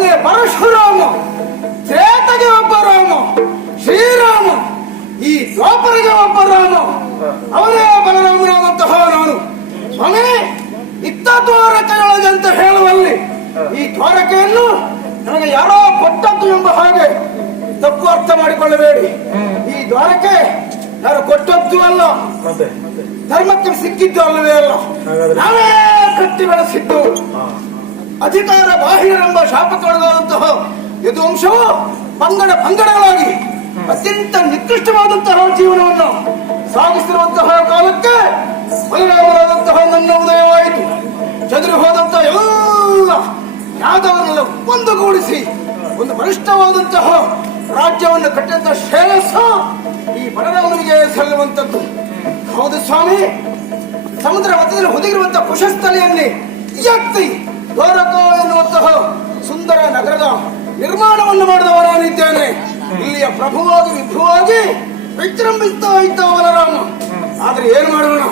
ಹಾಗೆ ಪರಶುರಾಮ, ತ್ರೇತಗೆ ಒಬ್ಬ ರಾಮ, ಶ್ರೀರಾಮ, ಈ ದ್ವಾಪರಿಗೆ ಒಬ್ಬ ರಾಮ, ಅವನೇ ಬಲರಾಮನಾದಂತಹ ನಾನು. ಸ್ವಾಮಿ, ಇತ್ತ ದ್ವಾರಕೆಯೊಳಗೆ ಅಂತ ಹೇಳುವಲ್ಲಿ ಈ ದ್ವಾರಕೆಯನ್ನು ನನಗೆ ಯಾರೋ ಕೊಟ್ಟದ್ದು ಎಂಬ ಹಾಗೆ ತಪ್ಪು ಅರ್ಥ ಮಾಡಿಕೊಳ್ಳಬೇಡಿ. ಈ ದ್ವಾರಕೆ ಯಾರು ಕೊಟ್ಟದ್ದು ಅಲ್ಲ, ಧರ್ಮಕ್ಕೆ ಸಿಕ್ಕಿದ್ದು ಅಲ್ಲವೇ ಅಲ್ಲ, ನಾವೇ ಕಟ್ಟಿ ಬೆಳೆಸಿದ್ದು. ಅಧಿಕಾರ ಬಾಹಿರರೆಂಬ ಶಾಪಕ್ಕೊಳಗಾದಂತಹ ಯದುವಂಶವು ಪಂಗಡಗಳಾಗಿ ಅತ್ಯಂತ ನಿಕೃಷ್ಟವಾದಂತಹ ಜೀವನವನ್ನು ಸಾಗಿಸಿರುವಂತಹ ಕಾಲಕ್ಕೆ ಬಲರಾಮರಾದಂತಹ ನನ್ನ ಉದಯವಾಯಿತು. ಚದುರಿ ಹೋದಂತಹ ಎಲ್ಲ ಯಾದವನ್ನೆಲ್ಲ ಒಂದುಗೂಡಿಸಿ ಒಂದು ಬಲಿಷ್ಠವಾದಂತಹ ರಾಜ್ಯವನ್ನು ಕಟ್ಟಿದಂತಹ ಶ್ರೇಯಸ್ಸು ಈ ಬಲರಾಮನಿಗೆ ಸಲ್ಲುವಂಥದ್ದು. ಹೌದು ಸ್ವಾಮಿ, ಸಮುದ್ರ ಮಧ್ಯದಲ್ಲಿ ಹುದುಗಿರುವಂತಹ ಕುಶಸ್ಥಳಿಯಲ್ಲಿ ಎತ್ತಿ ದ್ವಾರಕ ಎನ್ನುವಂತಹ ಸುಂದರ ನಗರದ ನಿರ್ಮಾಣವನ್ನು ಮಾಡಿದವ ನಾನಿದ್ದೇನೆ. ಇಲ್ಲಿಯ ಪ್ರಭುವಾಗಿ ವಿಭುವಾಗಿ ವಿಜೃಂಭಿಸ್ತಾ ಇದ್ದ ಬಲರಾಮ. ಆದ್ರೆ ಏನ್ ಮಾಡೋಣ,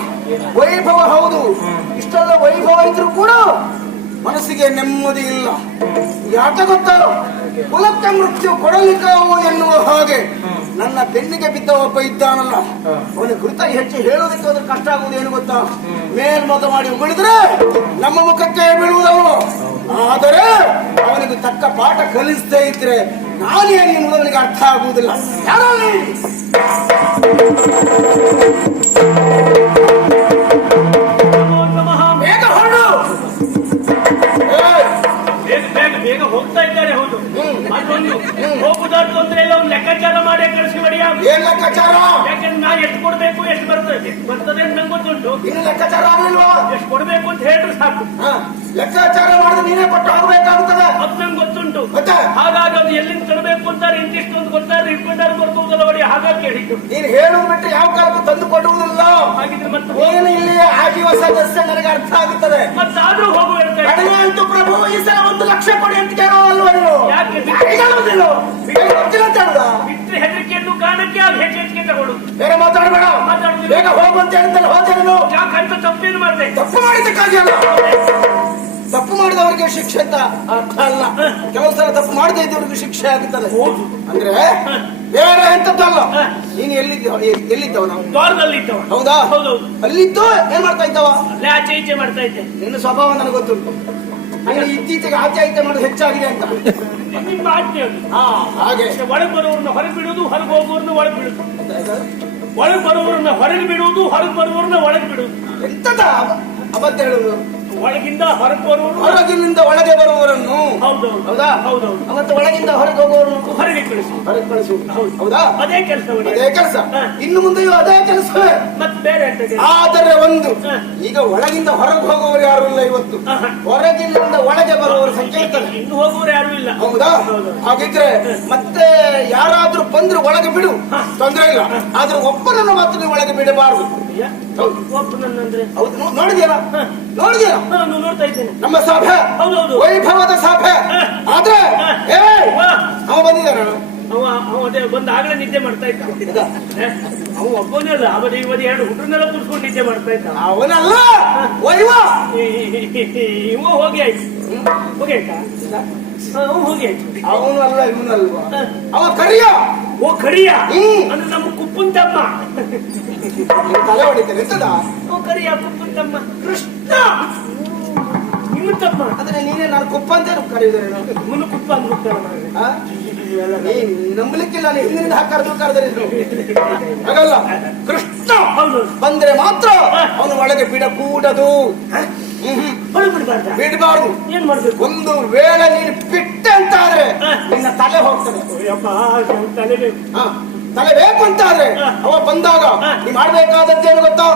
ವೈಭವ ಹೌದು, ಇಷ್ಟೆಲ್ಲ ವೈಭವ ಇದ್ರೂ ಕೂಡ ಮನಸ್ಸಿಗೆ ನೆಮ್ಮದಿ ಇಲ್ಲ. ಯಾಕೆ ಗೊತ್ತಾ, ಕುಲಕ್ಕೆ ಮೃತ್ಯು ಕೊಡಲಿಕ್ಕಾವು ಎನ್ನುವ ಹಾಗೆ ನನ್ನ ಬೆನ್ನಿಗೆ ಬಿದ್ದ ಒಬ್ಬ ಇದ್ದಾನಲ್ಲ, ಅವನ ಕುರಿತ ಹೆಚ್ಚು ಹೇಳೋದಕ್ಕೆ ಹೋದ್ರೆ ಕಷ್ಟ ಆಗುವುದು. ಏನು ಗೊತ್ತಾ, ಮೇಲ್ಮತ ಮಾಡಿ ಉಗುಳಿದ್ರೆ ನಮ್ಮ ಮುಖಕ್ಕೆ ಬೀಳುವುದಲ್ವ. ಆದರೆ ಅವನಿಗೆ ತಕ್ಕ ಪಾಠ ಕಲಿಸದೇ ಇದ್ರೆ ನಾನೇನು ಎನ್ನುವುದವನಿಗೆ ಅರ್ಥ ಆಗುವುದಿಲ್ಲ. ಯಾರೋ ಬೇಗ ಹೊರಡು. ಬೇಗ ಹೋಗ್ತಾ ಇದ್ದಾರೆ. ಹೌದು, ಅದೊಂದು ಹೋಗುದಾದ್ರು ಅಂದ್ರೆ ಎಲ್ಲ ಒಂದು ಲೆಕ್ಕಾಚಾರ ಮಾಡಿ ಕಳಿಸಿ ಬಡಿಯ. ಏನ್ ಲೆಕ್ಕಾಚಾರ? ಯಾಕೆಂದ್ರೆ ನಾ ಎಷ್ಟು ಕೊಡ್ಬೇಕು, ಎಷ್ಟು ಬರ್ತದೆ ಅಂತ ನಂಗೆ ಗೊತ್ತುಂಟು. ಇನ್ನು ಲೆಕ್ಕಾಚಾರ ಆಗ್ಲಿಲ್ವಾ? ಎಷ್ಟು ಕೊಡ್ಬೇಕು ಅಂತ ಹೇಳಿದ್ರೆ ಸಾಕು. ಲೆಕ್ಕಾಚಾರ ಮಾಡಿದ್ರೆ ನೀನೇ ಕೊಟ್ಟು ಹೋಗ್ಬೇಕಾಗುತ್ತದೆ. ಅದು ನಂಗೆ ಗೊತ್ತುಂಟು. ಹಾಗಾಗಿ ಅದು ಎಲ್ಲಿಂದ ತರಬೇಕು ಅಂತಾರೆ, ಇಂತಿಷ್ಟು ಅಂತ ಗೊತ್ತಾರೆ, ಇಟ್ಕೊಂಡಾರು ಬರ್ತುವುದಲ್ಲ ಬಡಿ. ಹಾಗಾಗಿ ಹೇಳಿದ್ದು ನೀನು ಹೇಳುವ ಬಿಟ್ಟು ಯಾವ ಕಾಲಕ್ಕೂ ತಂದು ಕೊಡುವುದಿಲ್ಲ. ಹಾಗಿದ್ರೆ ಮತ್ತೆ ಏನು ಇಲ್ಲಿ ಆಗಿವ ಸದಸ್ಯ ನನಗೆ ಅರ್ಥ ಆಗುತ್ತದೆ. ಮತ್ತಾದ್ರೂ ಹೋಗುವ ಕಡಿಮೆ ಅಂತೂ ಪ್ರಭು ಈ ಸಲ 1 ಲಕ್ಷ ಕೊಡಿ ಅಂತ ಕೇಳೋ ಅಲ್ವ ನೀವು? ಯಾಕೆ ಗೊತ್ತಿಲ್ಲ ಅಂತ ಹೇಳುದ? ಬಿಟ್ಟರೆ ಹೆದರಿಕೆಯನ್ನು ಕಾರಣಕ್ಕೆ ಅದು ಹೆಚ್ಚಿಗೆ ತಗೊಳ್ಳುದು. ಬೇರೆ ಮಾತಾಡಬೇಡ, ಬೇಗ ಹೋಗುವಂತ ಹೇಳ್ತಲ್ಲ. ಹೋದೇನು? ಯಾಕಂತ ತಪ್ಪೇನು ಮಾಡಿದೆ? ತಪ್ಪು ಮಾಡಿದ್ದಕ್ಕಾಗಿ ಅಲ್ಲ, ತಪ್ಪು ಮಾಡಿದವರಿಗೆ ಶಿಕ್ಷೆ ಅಂತ ಅರ್ಥ ಅಲ್ಲ. ಕೆಲವು ಸಲ ತಪ್ಪು ಮಾಡದೇ ಇದ್ದವರಿಗೆ ಶಿಕ್ಷೆ ಆಗುತ್ತದೆ. ಅಂದ್ರೆ ಬೇರೆ ಎಂತದ್ದಲ್ಲ. ನೀನು ಎಲ್ಲಿದ್ದವ? ನಾವು ದ್ವಾರದಲ್ಲಿದ್ದವ. ಹೌದಾ? ಹೌದೌದು. ಅಲ್ಲಿದ್ದು ಏನ್ ಮಾಡ್ತಾ ಇದ್ದವ? ಅಲ್ಲೇ ಆಚೆ ಈಚೆ ಮಾಡ್ತಾ ಇದ್ದೆ. ನಿನ್ನ ಸ್ವಭಾವ ನನಗೆ ಗೊತ್ತುಂಟು. ಇತ್ತೀಚೆಗೆ ಆಚೆ ಈಚೆ ಮಾಡೋದು ಹೆಚ್ಚಾಗಿದೆ ಅಂತ ನಿಮ್ಮ ಆಜ್ಞೆ ಅದು. ಹಾಗೆ ಒಳಗೆ ಬರುವವರನ್ನ ಹೊರಗೆ ಬಿಡುವುದು, ಹೊರಗೆ ಹೋಗುವವರನ್ನ ಒಳಗೆ ಬಿಡುದು. ಒಳಗೆ ಬರುವವರನ್ನ ಹೊರಗೆ ಬಿಡುವುದು, ಹೊರಗೆ ಬರುವವರನ್ನ ಒಳಗೆ ಬಿಡುವುದು. ಎಂತದ ಅಬದ್ಧ ಹೇಳುವುದು? ಒಳಗಿಂದ ಹೊರಗೆ ಬರುವವರು, ಹೊರಗಿನಿಂದ ಒಳಗೆ ಬರುವವರನ್ನು. ಹೌದೌದು. ಹೌದಾ? ಹೌದೌದು. ಮತ್ತೆ ಒಳಗಿಂದ ಹೊರಗೆ ಹೋಗುವವರನ್ನು ಹೊರಗೆ ಕಳಿಸು. ಹೊರಗೆ ಕಳಿಸು. ಹೌದಾ? ಅದೇ ಕೆಲಸ. ಅದೇ ಕೆಲಸ. ಇನ್ನು ಮುಂದೆಯೂ ಅದೇ ಕೆಲಸವೇ. ಮತ್ತೆ ಬೇರೆ ಆದರೆ ಒಂದು, ಈಗ ಒಳಗಿಂದ ಹೊರಗೆ ಹೋಗುವವರು ಯಾರು ಇಲ್ಲ ಇವತ್ತು. ಹೊರಗಿನಿಂದ ಒಳಗೆ ಬರುವವರ ಸಂಖ್ಯೆ ಇರ್ತದೆ. ಇನ್ನು ಹೋಗುವವರು ಯಾರು ಇಲ್ಲ. ಹೌದಾ? ಹಾಗಿದ್ರೆ ಮತ್ತೆ ಯಾರಾದ್ರೂ ಬಂದ್ರು ಒಳಗೆ ಬಿಡು, ತೊಂದ್ರೆ ಇಲ್ಲ. ಆದ್ರೆ ಒಬ್ಬನನ್ನು ಮಾತ್ರ ನೀವು ಒಳಗೆ ಬಿಡಬಾರದು. ಒಬ್ಬನಂದ್ರೆ ಹೌದು, ನೋಡಿದ್ಯಲ್ಲ? ನೋಡಿದ್ಯಲ್ಲ? ನಾನು ನೋಡ್ತಾ ಇದ್ದೇನೆ. ನಮ್ಮ ಸಭೆ ವೈಭವದ ಸಭೆ. ಆದ್ರೆ ಅವ ಬಂದಿದ್ದಾರ? ಅವ ಅದೇ ಬಂದ ಆಗಲೇ ನಿದ್ದೆ ಮಾಡ್ತಾ ಇದ್ದ. ಅವ ಒಬ್ಬನೇ ಅಲ್ಲ, ಅವನ ಇವತ್ತು 2 ಹುಡುಗನೆಲ್ಲ ಕೂರ್ಸ್ಕೊಂಡು ನಿದ್ದೆ ಮಾಡ್ತಾ ಇದ್ದ. ಅವನಲ್ಲ, ವೈವ ಇವ ಹೋಗಿ ಆಯ್ತು. ಹೋಗಿ ಆಯ್ತಾ? ಹೋಗಿ ಆಯ್ತು. ಅವನು ಅಲ್ಲ, ಇವನಲ್ವಾ? ಅವ ಕರಿಯ. ಓ ಕರಿಯ ಅಂದ್ರೆ ನಮ್ಮ ಕುಪ್ಪನ್ ತಮ್ಮ. ತಲೆ ಹೊಡಿತೇನೆ. ಎಂತದ? ಓ ಕರಿಯ, ಕುಪ್ಪನ್ ತಮ್ಮ ಕೃಷ್ಣ ನಿಮ್ಮ ತಮ್ಮ. ಅಂದ್ರೆ ನೀನೇ ನಾನು ಕುಪ್ಪ ಅಂತ ಕರೆಯುವುದೇನು? ಮುನ್ನು ಕುಪ್ಪ ಅಂತ ನಂಬಲಿಕ್ಕಿಲ್ಲ. ಹಿಂದಿನಿಂದ ಕರೆದರೆ ಹಾಗಲ್ಲ. ಕೃಷ್ಣ ಬಂದ್ರೆ ಮಾತ್ರ ಅವನು ಒಳಗೆ ಬಿಡಕೂಡದು. ಬಿಡಬಾರ್ದು. ಏನ್ ಮಾಡ್ಬೇಕು? ಒಂದು ವೇಳೆ ನೀನು ಬಿಟ್ಟೆ ಅಂತಾದ್ರೆ ನಿನ್ನ ತಲೆ ಹೋಗ್ತದೆ. ತಲೆ ಬೇಕು ಅಂತಾದ್ರೆ ಅವ ಬಂದಾಗ ನೀ ಮಾಡ್ಬೇಕಾದದ್ದೇನು ಗೊತ್ತಾ?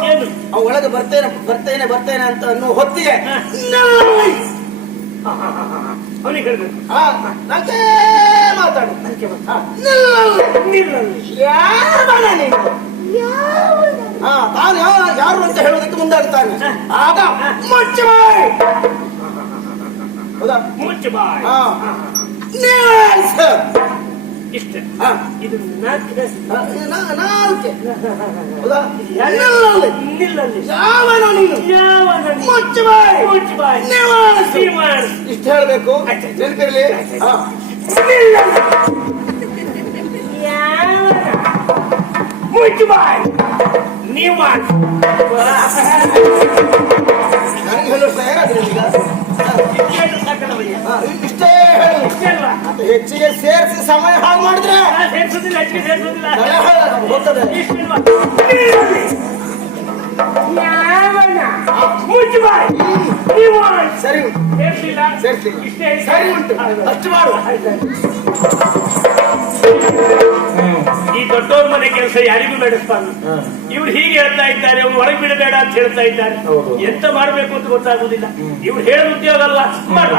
ಅವ ಒಳಗೆ ಬರ್ತೇನೆ ಬರ್ತೇನೆ ಬರ್ತೇನೆ ಅಂತ ಅನ್ನೋ ಹೊತ್ತಿಗೆ ಅವನಿಗೆ ಹೇಳ್ಬೇಕು. ನಂಗೆ ಮಾತಾಡು. ತಾನು ಯಾರು ಅಂತ ಹೇಳೋದಕ್ಕೆ ಮುಂದಾಗ್ತಾನೆ. ಆಗ ಮುಚ್ಚು ಬಾಯ್. ಹೌದಾ? ಮುಚ್ಚು ಬಾಯ್. ಇಷ್ಟ ಇಷ್ಟೇ. ಹಾ. ಇದು ನಾಲ್ಕು ನಾಲ್ಕೆ ಹೌದಾ? ನಿಲ್ಲಲ್ಲಿ ಯಾವನ ನೀನು ಮುಚ್ಚು ಬಾಯಿ. ಮುಚ್ಚು ಬಾಯಿ. ನಿವಾರಿಸು. ನಿವಾರಿಸು. ಇಷ್ಟ ಹೇಳ್ಬೇಕು ಆಯ್ತು. ನೆನಪಿರ್ಲಿ. ಹಾ. ಮುಚ್ಚು ಬಾಯಿ. ನಿವಾರಿಸು. ನನಗೆ ಹೇಳೋ ತಯಾರಾದ್ರೆ ಈಗ ಇಷ್ಟೇನು ಸಾಕಲ್ಲವಯ್ಯ? ಇಷ್ಟೇ ಹೇಳು. ಇಷ್ಟೇ ಅಲ್ವಾ? ಮತ್ತೆ ಹೆಚ್ಚಿಗೆ ಸೇರಿಸಿ ಸಮಯ ಹಾಳು ಮಾಡಿದ್ರೆ ಸೇರ್ಸೋದಿಲ್ಲ, ಹೆಚ್ಚಿಗೆ ಸೇರ್ಸೋದಿಲ್ಲ. ತಲೆ ಹಾಳಾಗೋದು ಗೊತ್ತದೆ. ಇಷ್ಟಿಲ್ವಾ? ಯಾವನ? ಮುಚ್ಚು ಬಾಯಿ. ನಿವಾರಿಸು. ಸರಿ ಉಂಟು. ಸೇರ್ಸಿಲ್ಲ? ಸೇರ್ಸಿಲ್ಲ. ಇಷ್ಟೇ ಸರಿ ಉಂಟು. ಅಷ್ಟು ಮಾಡು. ಈ ದೊಡ್ಡವ್ರ ಮನೆ ಕೆಲಸ ಯಾರಿಗೂ ನಡೆಸ್ತಾನ. ಇವ್ರು ಹೀಗೆ ಹೇಳ್ತಾ ಇದ್ದಾರೆ, ಅವ್ರು ಒಳಗೆ ಬಿಡಬೇಡ ಅಂತ ಹೇಳ್ತಾ ಇದ್ದಾರೆ. ಎಂತ ಮಾಡ್ಬೇಕು ಅಂತ ಗೊತ್ತಾಗುದಿಲ್ಲ. ಇವ್ರು ಹೇಳೋದು ಉದ್ಯೋಗ ಅಲ್ಲ, ಮಾಡ